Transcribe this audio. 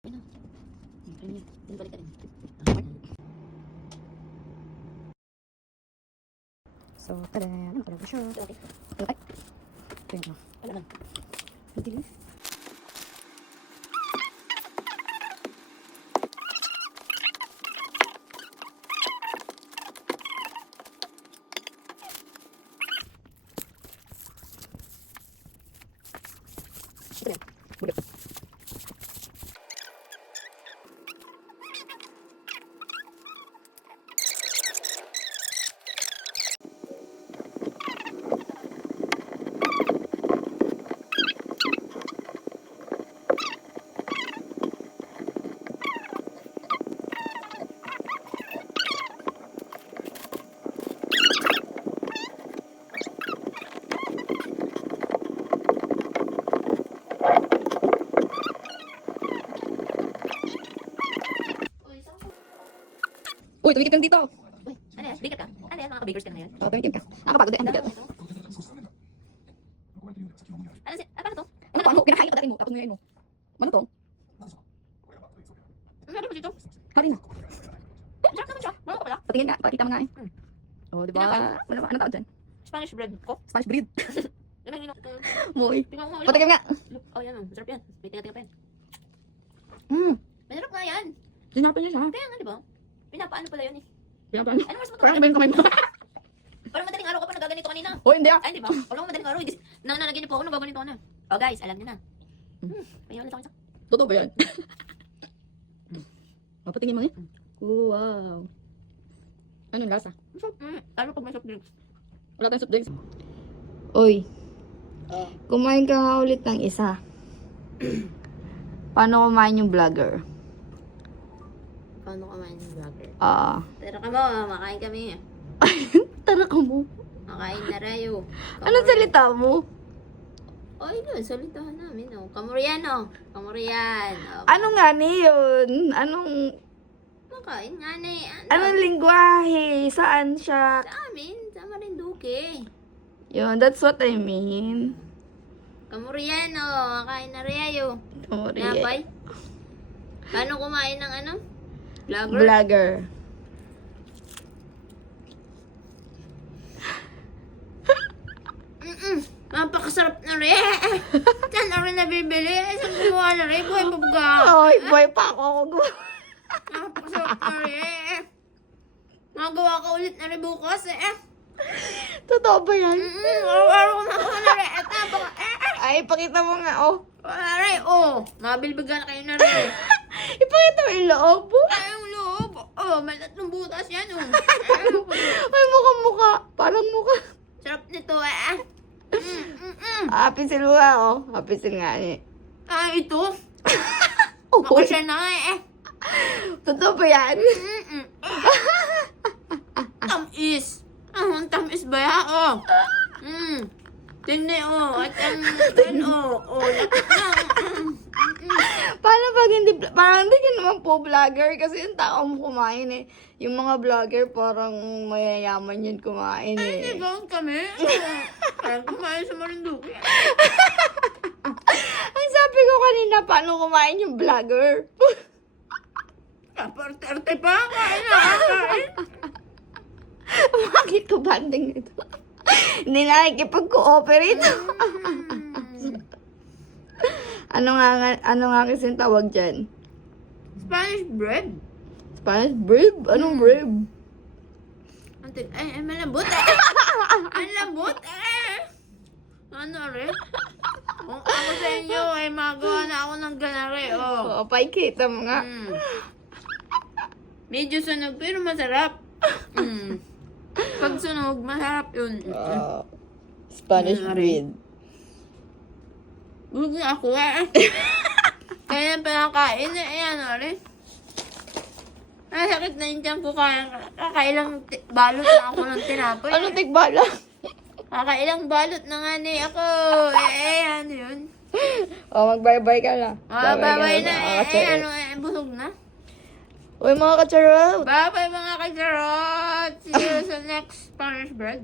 So, tada, ano pala siya? Okay. Ay, kaya mo. Wala man. Hindi lang. Uy, tumikip lang dito. Uy, ano yan? Bigat ka? Ano yan? Mga ka-bakers ka na yan? Oh, tumikip ka. Nakapagod eh. Ang bigat. Paano to? Ano pa? Ano? Kinakain ka patakin mo. Tapos ngayon mo. Ano to? Ano ba dito? Hari na. Sarap naman siya. Ano ka pala? Patingin nga. Pakita mo nga eh. Oh, di ba? Kinakain. Ano ba? Anong tawag dyan? Spanish bread ko. Spanish bread. Ano yung Moy. tingnan mo nga. Patingin nga. Oh, yan. Masarap yan. May tinga-tinga pa yan. Masarap nga yan. Sinapan niya siya. Kaya nga, di ba? Pinapaano pala yun eh. Sinapan niya. Ano mas Parang matuwa? iba yung kamay mo. Parang madaling araw ka pa nagaganito kanina. Oh, hindi ah. Ay, di ba? Parang madaling araw. Nananaginip po ako, nagaganito ako na. Oh, guys, alam niyo na. Kaya ulit ako isa. Totoo ba yan? Oh, patingin mo eh. Oh, wow. Anong lasa? Lalo pag may soft drinks. Wala tayong soft drinks. Uy, kumain ka nga ulit ng isa. Paano kumain yung vlogger? Paano kumain ng vlogger? Ah, Tara ka mo, makain kami. tara ka mo. Makain na rayo. Anong salita mo? Oy, no, salitahan namin, oh. Kamurian, oh. Kamurian. Oh. Ano nga ni yun? Makain nga na eh. Anong lingwahe? Saan siya? Sa amin, sa Marinduque. Yun, that's what I mean. Kamurian, oh. Makain na rayo. Sorry. Napay. Paano kumain ng ano? Vlogger? Vlogger. Napakasarap na rin. Saan na rin nabibili? Saan gumawa na rin? Buhay pabuga. Ay, boy pa ako. Napakasarap na rin. Magawa ka ulit na rin bukas eh. Totoo ba yan? Araw-araw ko na na rin. Ay, ipakita mo nga, oh. Wala rin, oh. Mabilbigan kayo na rin. Ipakita mo yung loob. Ay, ang loob. Oh, may tatlong butas yan, oh. Ay, mukha. Parang mukha. Sarap nito eh. Hapisil mo nga, oh. Hapisil nga, eh. Ah, ito. Oh, Baka siya na eh. totoo ba yan? Tamis. Ang tamis ba yan, oh. Tingnan, oh. At ang, oh, lapit lang. Paano pag hindi, parang hindi ka naman po vlogger kasi yung tao mo kumain eh. Yung mga vlogger parang mayayaman yun kumain Hindi eh. ba kami? Parang kumain sa Marinduque. Ang sabi ko kanina, paano kumain yung vlogger? Kaparte pa, kain na, kain. Bakit ko banding ito? Hindi nakikipag-cooperate. ano nga kasi tawag dyan? Spanish bread. Spanish bread? Anong bread? Ay, malambot eh. Ang lambot eh. Ano rin? Kung ako sa inyo ay magawa na ako ng ganare, oh. Oo, paikita mo nga. Medyo sunog pero masarap. Pag sunog, masarap yun. Spanish Ano bread. Bugi ako eh. Kaya pinakain eh, ano rin. Ay, sakit na yung tiyan ko. Kakailang balot na ako ng tinapay. Ano tigbala? Kakailang balot na nga ni ako. Ano yun? Mag-bye-bye ka na. Bye-bye na mga kacharot. ano busog na. Uy, mga kacharot. Bye-bye mga kacharot! See you sa next Spanish bread.